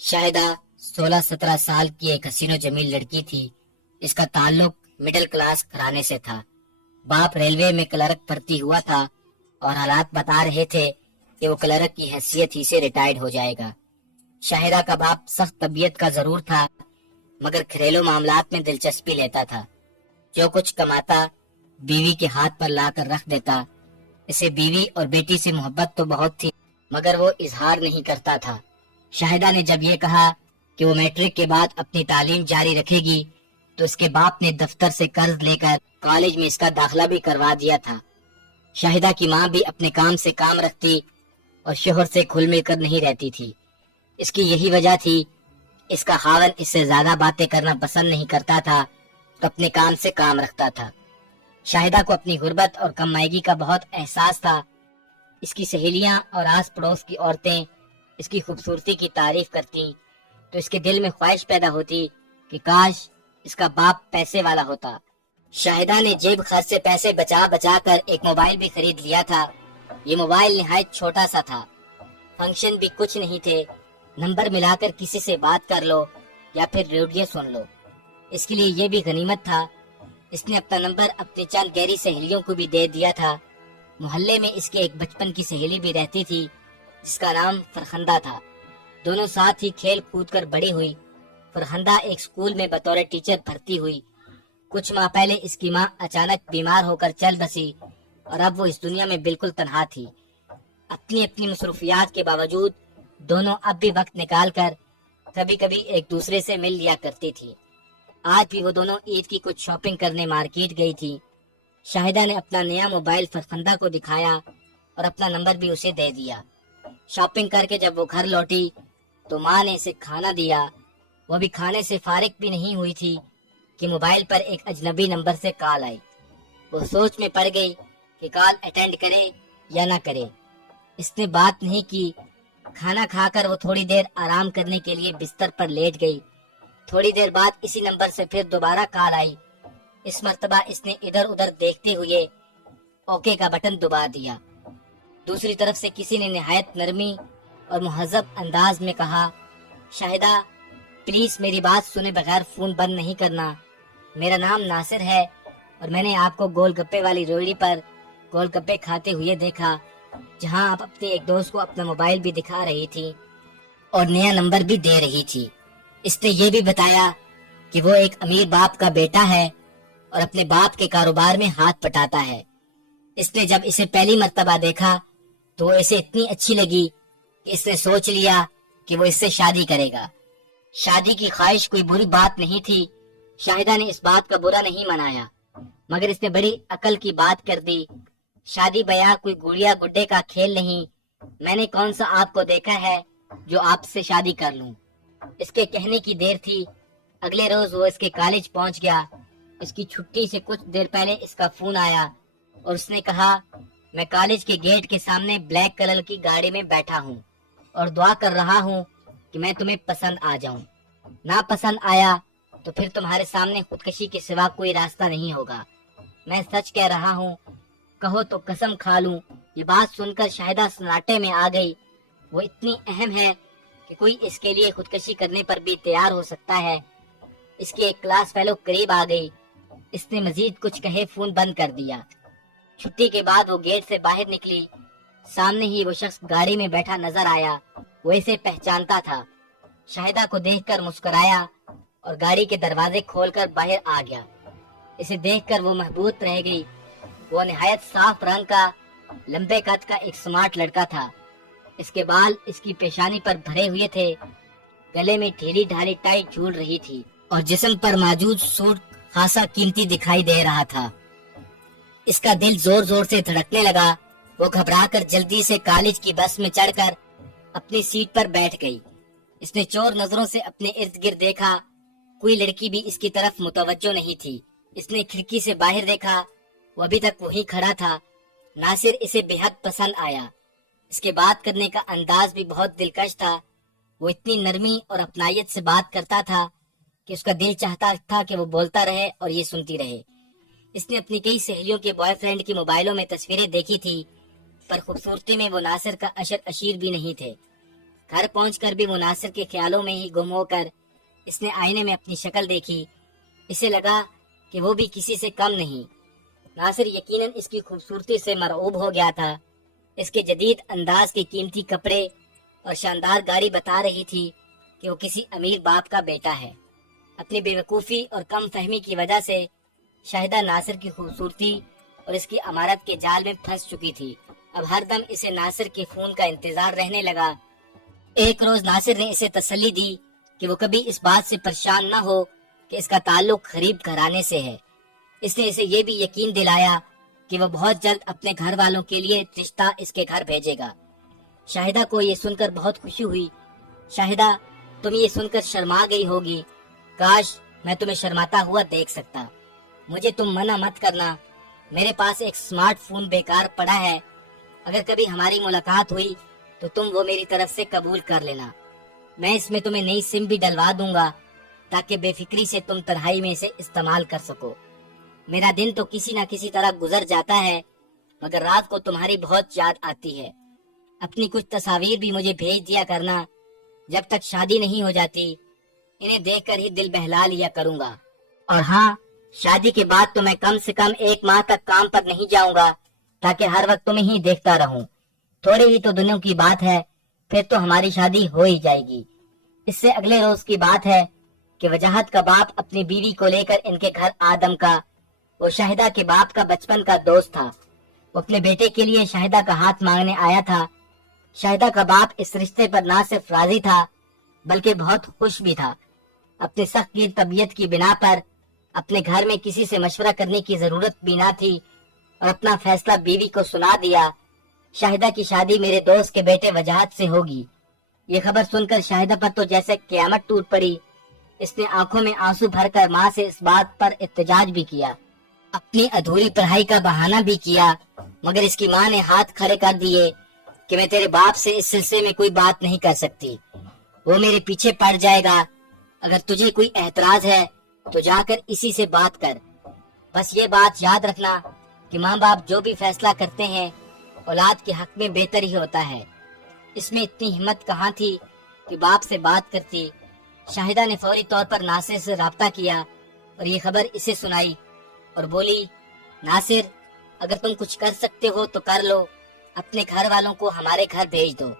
शाहिदा 16-17 साल की एक हसीनो जमील लड़की थी। इसका ताल्लुक मिडिल क्लास घराने से था। बाप रेलवे में क्लर्क भर्ती हुआ था और हालात बता रहे थे कि वो क्लर्क की हैसियत ही से रिटायर्ड हो जाएगा। शाहिदा का बाप सख्त तबीयत का जरूर था, मगर घरेलू मामलात में दिलचस्पी लेता था। जो कुछ कमाता बीवी के हाथ पर लाकर रख देता। इसे बीवी और बेटी से मोहब्बत तो बहुत थी, मगर वो इजहार नहीं करता था। शाहिदा ने जब ये कहा कि वो मैट्रिक के बाद अपनी तालीम जारी रखेगी, तो इसके बाप ने दफ्तर से कर्ज लेकर कॉलेज में इसका दाखिला भी करवा दिया था। शाहिदा की माँ भी अपने काम से काम रखती और शोहर से खुल मिल कर नहीं रहती थी। इसकी यही वजह थी, इसका खावन इससे ज्यादा बातें करना पसंद नहीं करता था, तो अपने काम से काम रखता था। शाहिदा को अपनी गुर्बत और कमाईगी का बहुत एहसास था। इसकी सहेलियां और आस पड़ोस की औरतें इसकी खूबसूरती की तारीफ करती, तो इसके दिल में ख्वाहिश पैदा होती कि काश इसका बाप पैसे वाला होता। शाहिदा ने जेब खर्च से पैसे बचा बचा कर एक मोबाइल भी खरीद लिया था। ये मोबाइल निहायत छोटा सा था, फंक्शन भी कुछ नहीं थे। नंबर मिलाकर किसी से बात कर लो या फिर रेडियो सुन लो, इसके लिए ये भी गनीमत था। इसने अपना नंबर अपनी चंद गहरी सहेलियों को भी दे दिया था। मोहल्ले में इसके एक बचपन की सहेली भी रहती थी, जिसका नाम फरखंदा था। दोनों साथ ही खेल कूद कर बड़ी हुई। फरखंदा एक स्कूल में बतौर टीचर भर्ती हुई। कुछ माह पहले इसकी माँ अचानक बीमार होकर चल बसी और अब वो इस दुनिया में बिल्कुल तन्हा थी। अपनी अपनी मसरूफियात के बावजूद दोनों अब भी वक्त निकाल कर कभी कभी एक दूसरे से मिल लिया करती थी। आज भी वो दोनों ईद की कुछ शॉपिंग करने मार्केट गई थी। शाहिदा ने अपना नया मोबाइल फरखंदा को दिखाया और अपना नंबर भी उसे दे दिया। शॉपिंग करके जब वो घर लौटी तो माँ ने इसे खाना दिया। वो भी खाने से फारिग भी नहीं हुई थी कि मोबाइल पर एक अजनबी नंबर से कॉल आई। वो सोच में पड़ गई कि कॉल अटेंड करे या ना करे। इसने बात नहीं की। खाना खाकर वो थोड़ी देर आराम करने के लिए बिस्तर पर लेट गई। थोड़ी देर बाद इसी नंबर से फिर दोबारा कॉल आई। इस मर्तबा इसने इधर उधर देखते हुए ओके का बटन दबा दिया। दूसरी तरफ से किसी ने निहायत नरमी और मुहज़्ज़ब अंदाज में कहा, शाहिदा प्लीज मेरी बात सुने बगैर फोन बंद नहीं करना। मेरा नाम नासिर है और मैंने आपको गोलगप्पे वाली रेहड़ी पर गोलगप्पे खाते हुए देखा, जहां आप अपने एक दोस्त को अपना मोबाइल भी दिखा रही थी और नया नंबर भी दे रही थी। इसने ये भी बताया कि वो एक अमीर बाप का बेटा है और अपने बाप के कारोबार में हाथ पटाता है। इसने जब इसे पहली मर्तबा देखा तो वो इसे इतनी अच्छी लगी कि इसने सोच लिया कि वो इससे शादी करेगा। शादी की ख्वाहिश कोई बुरी बात नहीं थी। शाहिदा ने इस बात का बुरा नहीं मनाया, मगर इसने बड़ी अकल की बात कर दी। शादी ब्याह कोई गुड़िया गुड्डे का खेल नहीं। मैंने कौन सा आपको देखा है जो आपसे शादी कर लूं। इसके कहने की देर थी। अगले रोज वो इसके कॉलेज पहुंच गया। इसकी छुट्टी से कुछ देर पहले इसका फोन आया और उसने कहा, मैं कॉलेज के गेट के सामने ब्लैक कलर की गाड़ी में बैठा हूँ और दुआ कर रहा हूँ कि मैं तुम्हें पसंद आ जाऊं। ना पसंद आया तो फिर तुम्हारे सामने खुदकशी के सिवा कोई रास्ता नहीं होगा। मैं सच कह रहा हूँ, कहो तो कसम खा लूं। ये बात सुनकर शाहिदा सन्नाटे में आ गई। वो इतनी अहम है कि कोई इसके लिए खुदकशी करने पर भी तैयार हो सकता है। इसकी एक क्लास फेलो करीब आ गई। इसने मजीद कुछ कहे फोन बंद कर दिया। छुट्टी के बाद वो गेट से बाहर निकली। सामने ही वो शख्स गाड़ी में बैठा नजर आया। वो इसे पहचानता था। शाहिदा को देखकर मुस्कुराया और गाड़ी के दरवाजे खोलकर बाहर आ गया। इसे देखकर वो महबूत रह गई। वो निहायत साफ रंग का, लंबे कद का एक स्मार्ट लड़का था। इसके बाल इसकी पेशानी पर भरे हुए थे। गले में ढीली ढाली टाई झूल रही थी और जिस्म पर मौजूद सूट खासा कीमती दिखाई दे रहा था। इसका दिल जोर जोर से धड़कने लगा। वो घबराकर जल्दी से कॉलेज की बस में चढ़कर अपनी सीट पर बैठ गई। इसने चोर नजरों से अपने इर्द गिर्द देखा। कोई लड़की भी इसकी तरफ मुतवज्जो नहीं थी। इसने खिड़की से बाहर देखा। वो अभी तक वहीं खड़ा था। नासिर इसे बेहद पसंद आया। इसके बात करने का अंदाज भी बहुत दिलकश था। वो इतनी नरमी और अपनायत से बात करता था कि उसका दिल चाहता था कि वो बोलता रहे और ये सुनती रहे। इसने अपनी कई सहेलियों के बॉयफ्रेंड की मोबाइलों में तस्वीरें देखी थी, पर खूबसूरती में वो नासिर का अशर अशीर भी नहीं थे। घर पहुंचकर भी वो नासिर के ख्यालों में ही गुम होकर इसने आईने में अपनी शक्ल देखी। इसे लगा कि वो भी किसी से कम नहीं। नासिर यकीनन इसकी खूबसूरती से मरऊब हो गया था। इसके जदीद अंदाज के कीमती कपड़े और शानदार गाड़ी बता रही थी कि वो किसी अमीर बाप का बेटा है। अपनी बेवकूफ़ी और कम फहमी की वजह से शाहिदा नासिर की खूबसूरती और इसकी अमारत के जाल में फंस चुकी थी। अब हर दम इसे नासिर के खून का इंतजार रहने लगा। एक रोज नासिर ने इसे तसल्ली दी कि वो कभी इस बात से परेशान न हो कि इसका ताल्लुक गरीब घराने से है। इसने इसे ये भी यकीन दिलाया कि वो बहुत जल्द अपने घर वालों के लिए रिश्ता इसके घर भेजेगा। शाहिदा को ये सुनकर बहुत खुशी हुई। शाहिदा, तुम ये सुनकर शर्मा गई होगी। काश मैं तुम्हें शर्माता हुआ देख सकता। मुझे तुम मना मत करना। मेरे पास एक स्मार्टफोन बेकार पड़ा है। अगर कभी हमारी मुलाकात हुई तो तुम वो मेरी तरफ से कबूल कर लेना। मैं इसमें तुम्हें नई सिम भी डलवा दूंगा ताकि बेफिक्री से तुम तन्हाई में इसे इस्तेमाल कर सको। मेरा दिन तो किसी न किसी तरह गुजर जाता है, मगर रात को तुम्हारी बहुत याद आती है। अपनी कुछ तस्वीर भी मुझे भेज दिया करना। जब तक शादी नहीं हो जाती इन्हें देखकर ही दिल बहला लिया करूंगा। और हाँ, शादी के बाद तो मैं कम से कम 1 माह तक काम पर नहीं जाऊंगा ताकि हर वक्त तुम्हें ही देखता रहूं। थोड़े ही तो दिनों की बात है, फिर तो हमारी शादी हो ही जाएगी। इससे अगले रोज की बात है कि वजाहत का बाप अपनी बीवी को लेकर इनके घर आदम का, वो शाहिदा के बाप का बचपन का दोस्त था। वो अपने बेटे के लिए शाहिदा का हाथ मांगने आया था। शाहिदा का बाप इस रिश्ते पर ना सिर्फ राजी था बल्कि बहुत खुश भी था। अपनी सख्त गिर तबीयत की बिना पर अपने घर में किसी से मशवरा करने की जरूरत भी ना थी और अपना फैसला बीवी को सुना दिया। शाहिदा की शादी मेरे दोस्त के बेटे वजाहत से होगी। ये खबर सुनकर शाहिदा पर तो जैसे क़यामत टूट पड़ी। इसने आंखों में आंसू भरकर माँ से इस बात पर इत्तेजाज भी किया, अपनी अधूरी पढ़ाई का बहाना भी किया, मगर इसकी माँ ने हाथ खड़े कर दिए कि मैं तेरे बाप से इस सिलसिले में कोई बात नहीं कर सकती। वो मेरे पीछे पड़ जाएगा। अगर तुझे कोई एतराज है तो जाकर इसी से बात कर। बस ये बात याद रखना कि माँ बाप जो भी फैसला करते हैं औलाद के हक में बेहतर ही होता है। इसमें इतनी हिम्मत कहाँ थी कि बाप से बात करती। शाहिदा ने फौरी तौर पर नासिर से राब्ता किया और ये खबर इसे सुनाई और बोली, नासिर, अगर तुम कुछ कर सकते हो तो कर लो। अपने घर वालों को हमारे घर भेज दो,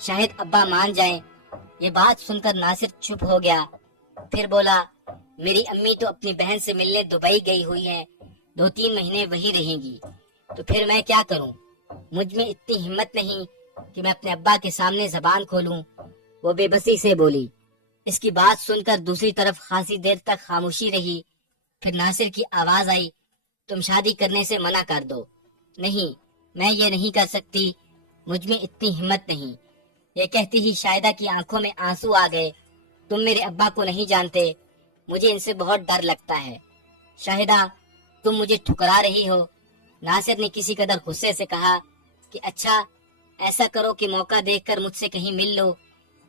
शायद अब्बा मान जाएं। ये बात सुनकर नासिर चुप हो गया। फिर बोला, मेरी अम्मी तो अपनी बहन से मिलने दुबई गई हुई हैं। 2-3 महीने वही रहेंगी, तो फिर मैं क्या करूं? मुझ में इतनी हिम्मत नहीं कि मैं अपने अब्बा के सामने जबान खोलूं। वो बेबसी से बोली। इसकी बात सुनकर दूसरी तरफ खासी देर तक खामोशी रही। फिर नासिर की आवाज आई, तुम शादी करने से मना कर दो। नहीं, मैं ये नहीं कर सकती। मुझ में इतनी हिम्मत नहीं। ये कहती ही शाहिदा की आंखों में आंसू आ गए। तुम मेरे अब्बा को नहीं जानते, मुझे इनसे बहुत डर लगता है। शाहिदा, तुम मुझे ठुकरा रही हो। नासिर ने किसी कदर गुस्से से कहा कि अच्छा, ऐसा करो कि मौका देखकर मुझसे कहीं मिल लो।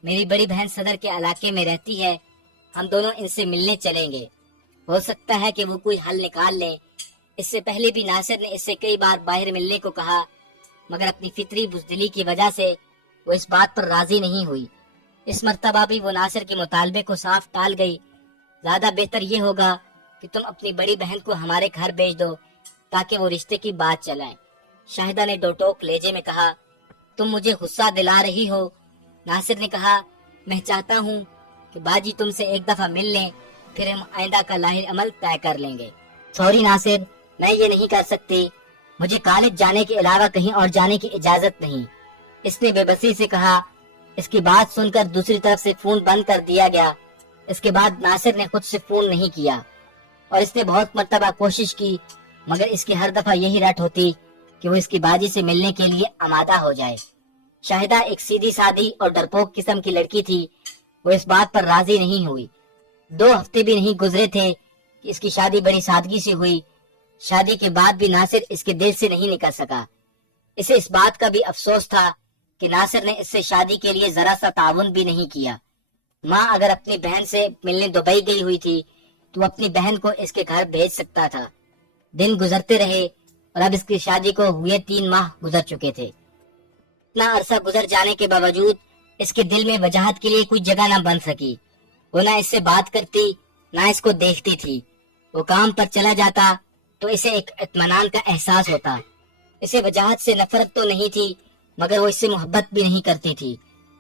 मेरी बड़ी बहन सदर के इलाके में रहती है, हम दोनों इनसे मिलने चलेंगे। हो सकता है कि वो कोई हल निकाल लें। इससे पहले भी नासिर ने इससे कई बार बाहर मिलने को कहा, मगर अपनी फितरी बुज़दिली की वजह से वो इस बात पर राजी नहीं हुई। इस मर्तबा भी वो नासिर के मुतालबे को साफ टाल गई। ज्यादा बेहतर ये होगा कि तुम अपनी बड़ी बहन को हमारे घर भेज दो ताकि वो रिश्ते की बात चलाएं। शाहिदा ने दो टोक लहजे में कहा, तुम मुझे गुस्सा दिला रही हो। नासिर ने कहा, मैं चाहता हूँ कि बाजी तुमसे एक दफा मिल लें, फिर हम आइंदा का लाहिर अमल तय कर लेंगे। सॉरी नासिर, मैं ये नहीं कर सकती। मुझे कॉलेज जाने के अलावा कहीं और जाने की इजाजत नहीं, इसने बेबसी से कहा। इसकी बात सुनकर दूसरी तरफ से फोन बंद कर दिया गया। इसके बाद नासिर ने खुद से फोन नहीं किया और इसने बहुत मर्तबा कोशिश की, मगर इसकी हर दफा यही रट होती कि वो इसकी बाजी से मिलने के लिए आमादा हो जाए। शाहिदा एक सीधी सादी और डरपोक किस्म की लड़की थी। वो इस बात पर राजी नहीं हुई। 2 हफ्ते भी नहीं गुजरे थे कि इसकी शादी बड़ी सादगी से हुई। शादी के बाद भी नासिर इसके दिल से नहीं निकल सका। इसे इस बात का भी अफसोस था कि नासिर ने इससे शादी के लिए जरा सा ताउन भी नहीं किया। माँ अगर अपनी बहन से मिलने दुबई गई हुई थी तो अपनी बहन को इसके घर भेज सकता था। दिन गुजरते रहे और अब इसकी शादी को हुए 3 माह गुजर चुके थे। इतना अरसा गुजर जाने के बावजूद اس کے دل میں وجاہت کے لیے کوئی جگہ نہ بن سکی۔ وہ نہ اس سے بات کرتی نہ اس کو دیکھتی تھی۔ وہ کام پر چلا جاتا تو اسے ایک اطمینان کا احساس ہوتا۔ اسے وجاہت سے نفرت تو نہیں تھی، مگر وہ اس سے محبت بھی نہیں کرتی تھی۔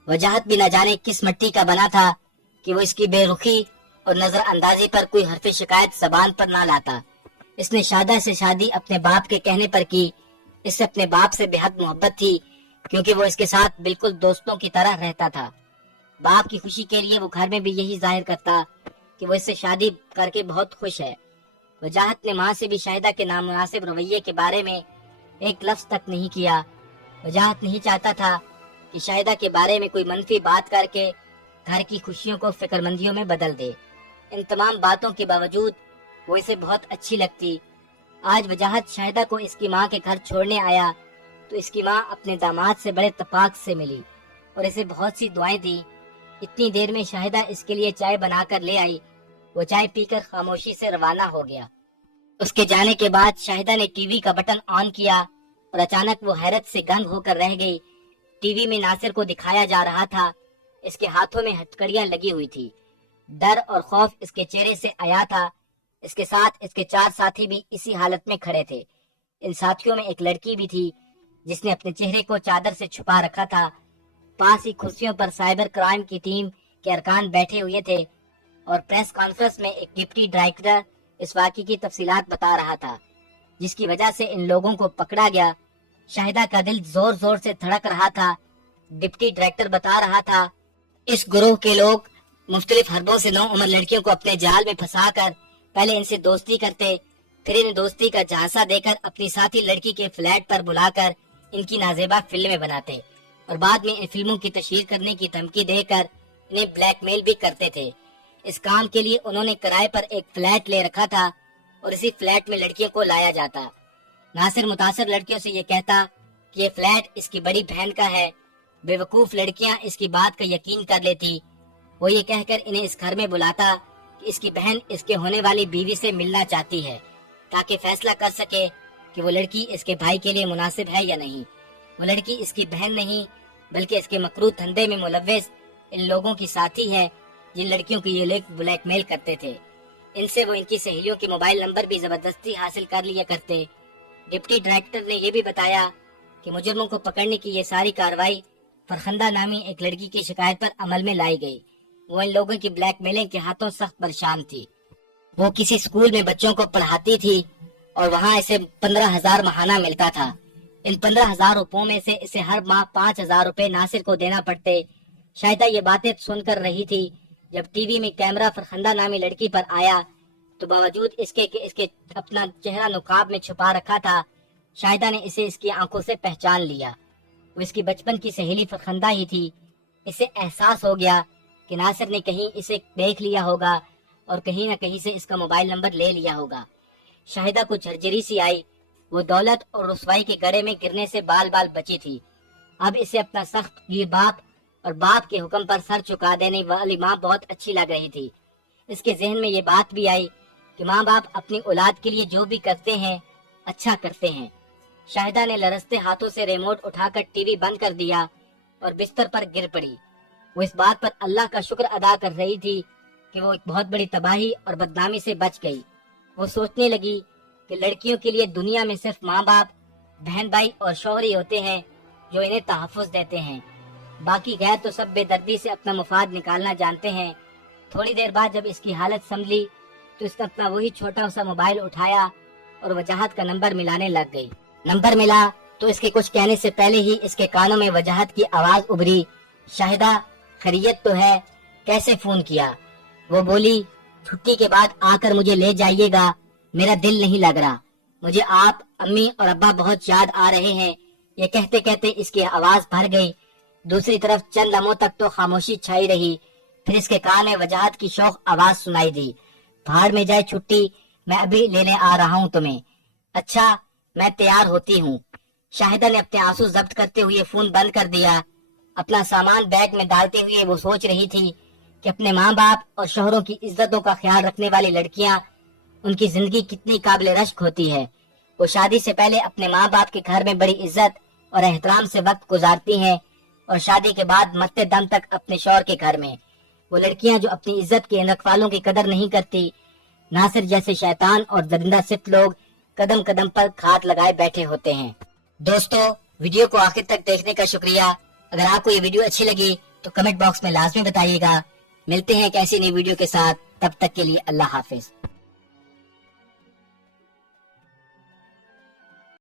وجاہت بھی نہ جانے کس مٹی کا بنا تھا کہ وہ اس کی بے رخی اور نظر اندازی پر کوئی حرف شکایت زبان پر نہ لاتا۔ اس نے شادہ سے شادی اپنے باپ کے کہنے پر کی۔ اس سے اپنے باپ سے بے حد محبت تھی، کیونکہ وہ اس کے ساتھ بالکل دوستوں کی طرح رہتا تھا۔ باپ کی خوشی کے لیے وہ گھر میں بھی یہی ظاہر کرتا کہ وہ اس سے شادی کر کے بہت خوش ہے۔ وجاہت نے ماں سے بھی شاہدہ کے نامناسب رویے کے بارے میں ایک لفظ تک نہیں کیا۔ وجاہت نہیں چاہتا تھا کہ شاہدہ کے بارے میں کوئی منفی بات کر کے گھر کی خوشیوں کو فکر مندیوں میں بدل دے۔ ان تمام باتوں کے باوجود وہ اسے بہت اچھی لگتی۔ آج وجاہت شاہدہ کو اس کی ماں کے گھر چھوڑنے آیا تو اس کی ماں اپنے داماد سے بڑے اتفاق سے ملی اور اسے بہت سی دعائیں دی۔ اتنی دیر میں شاہدہ اس کے لیے چائے بنا کر لے آئی۔ وہ چائے پی کر خاموشی سے روانہ ہو گیا۔ اس کے جانے کے بعد شاہدہ نے ٹی وی کا بٹن آن کیا اور اچانک وہ حیرت سے گنگ ہو کر رہ گئی۔ ٹی وی میں ناصر کو دکھایا جا رہا تھا۔ اس کے ہاتھوں میں ہتھکڑیاں لگی ہوئی تھی۔ ڈر اور خوف اس کے چہرے سے آیا تھا۔ اس کے ساتھ اس کے 4 ساتھی بھی اسی حالت میں کھڑے تھے۔ ان ساتھیوں میں ایک لڑکی بھی تھی جس نے اپنے چہرے کو چادر سے چھپا رکھا تھا۔ پاس ہی کرسیوں پر سائبر کرائم کی ٹیم کے ارکان بیٹھے ہوئے تھے اور پریس کانفرنس میں ایک ڈپٹی ڈائریکٹر اس واقعے کی تفصیلات بتا رہا تھا، جس کی وجہ سے ان لوگوں کو پکڑا گیا۔ شاہدہ کا دل زور زور سے دھڑک رہا تھا۔ ڈپٹی ڈائریکٹر بتا رہا تھا، اس گروہ کے لوگ مختلف حربوں سے نوعمر لڑکیوں کو اپنے جال میں پھنسا کر پہلے ان سے دوستی کرتے، پھر انہیں دوستی کا جھانسا دے کر اپنی ساتھی لڑکی کے فلیٹ پر بلا کر ان کی نازیبا فلمیں بناتے اور بعد میں ان فلموں کی تشہیر کرنے کی دھمکی دے کر انہیں بلیک میل بھی کرتے تھے۔ اس کام کے لیے انہوں نے کرائے پر ایک فلیٹ لے رکھا تھا اور اسی فلیٹ میں لڑکیوں کو لایا جاتا۔ ناصر متاثر لڑکیوں سے یہ کہتا کہ یہ فلیٹ اس کی بڑی بہن کا ہے۔ بے وقوف لڑکیاں اس کی بات کا یقین کر لیتی۔ وہ یہ کہہ کر انہیں اس گھر میں بلاتا کہ اس کی بہن اس کے ہونے والی بیوی سے ملنا چاہتی ہے تاکہ فیصلہ کر سکے کہ وہ لڑکی اس کے بھائی کے لیے مناسب ہے یا نہیں۔ وہ لڑکی اس کی بہن نہیں بلکہ اس کے مکروہ دھندے میں ملوث ان لوگوں کی ساتھی ہے جن لڑکیوں کی یہ لوگ بلیک میل کرتے تھے۔ ان سے وہ ان کی سہیلیوں کے موبائل نمبر بھی زبردستی حاصل کر لیا کرتے۔ ڈپٹی ڈائریکٹر نے یہ بھی بتایا کہ مجرموں کو پکڑنے کی یہ ساری کارروائی فرخندہ نامی ایک لڑکی کی شکایت پر عمل میں لائی گئی۔ وہ ان لوگوں کی بلیک میلنگ کے ہاتھوں سخت پریشان تھی۔ وہ کسی اسکول میں بچوں کو پڑھاتی تھی اور وہاں اسے 15,000 ماہانہ ملتا تھا۔ ان 15,000 روپوں میں سے اسے ہر ماہ 5,000 روپے ناصر کو دینا پڑتے۔ شاہدہ یہ باتیں سن کر رہی تھی۔ جب ٹی وی میں کیمرہ فرخندہ نامی لڑکی پر آیا تو باوجود اس کے کہ اس کے اپنا چہرہ نقاب میں چھپا رکھا تھا، شاہدہ نے اسے اس کی آنکھوں سے پہچان لیا۔ وہ اس کی بچپن کی سہیلی فرخندہ ہی تھی۔ اسے احساس ہو گیا کہ ناصر نے کہیں اسے دیکھ لیا ہوگا اور کہیں نہ کہیں سے اس کا موبائل نمبر لے لیا ہوگا۔ شاہدہ کو جھرجری سی آئی۔ وہ دولت اور رسوائی کے گڑھے میں گرنے سے بال بال بچی تھی۔ اب اسے اپنا سخت گیر باپ اور باپ کے حکم پر سر چکا دینے والی ماں بہت اچھی لگ رہی تھی۔ اس کے ذہن میں یہ بات بھی آئی کہ ماں باپ اپنی اولاد کے لیے جو بھی کرتے ہیں اچھا کرتے ہیں۔ شاہدہ نے لرزتے ہاتھوں سے ریموٹ اٹھا کر ٹی وی بند کر دیا اور بستر پر گر پڑی۔ وہ اس بات پر اللہ کا شکر ادا کر رہی تھی کہ وہ ایک بہت بڑی تباہی اور بدنامی سے بچ گئی۔ وہ سوچنے لگی کہ لڑکیوں کے لیے دنیا میں صرف ماں باپ، بہن بھائی اور شوہر ہی ہوتے ہیں جو انہیں تحفظ دیتے ہیں۔ باقی غیر تو سب بے دردی سے اپنا مفاد نکالنا جانتے ہیں۔ تھوڑی دیر بعد جب اس کی حالت سنبھلی تو اس نے اپنا وہی چھوٹا سا موبائل اٹھایا اور وجاہت کا نمبر ملانے لگ گئی۔ نمبر ملا تو اس کے کچھ کہنے سے پہلے ہی اس کے کانوں میں وجاہت کی آواز ابھری، شاہدہ خیریت تو ہے؟ کیسے فون کیا؟ وہ بولی، چھٹی کے بعد آ کر مجھے لے جائیے گا، میرا دل نہیں لگ رہا، مجھے آپ، امی اور ابا بہت یاد آ رہے ہیں۔ یہ کہتے کہتے اس کی آواز بھر گئی۔ دوسری طرف چند لمحوں تک تو خاموشی چھائی رہی، پھر اس کے کان میں وجاہت کی شوق آواز سنائی دی، پہاڑ میں جائے چھٹی، میں ابھی لینے آ رہا ہوں تمہیں۔ اچھا، میں تیار ہوتی ہوں۔ شاہدہ نے اپنے آنسو ضبط کرتے ہوئے فون بند کر دیا۔ اپنا سامان بیگ میں ڈالتے ہوئے وہ سوچ رہی تھی کہ اپنے ماں باپ اور شوہروں کی عزتوں کا خیال رکھنے والی لڑکیاں، ان کی زندگی کتنی قابل رشک ہوتی ہے۔ وہ شادی سے پہلے اپنے ماں باپ کے گھر میں بڑی عزت اور احترام سے وقت گزارتی ہیں اور شادی کے بعد مرتے دم تک اپنے شوہر کے گھر میں۔ وہ لڑکیاں جو اپنی عزت کے ان رکھوالوں کی قدر نہیں کرتی، ناصر جیسے شیطان اور درندہ صفت لوگ قدم قدم پر کھات لگائے بیٹھے ہوتے ہیں۔ دوستو، ویڈیو کو آخر تک دیکھنے کا شکریہ۔ اگر آپ کو یہ ویڈیو اچھی لگی تو کمنٹ باکس میں لازمی بتائیے گا۔ ملتے ہیں ایک ایسی نئی ویڈیو کے ساتھ، تب تک کے لیے اللہ حافظ۔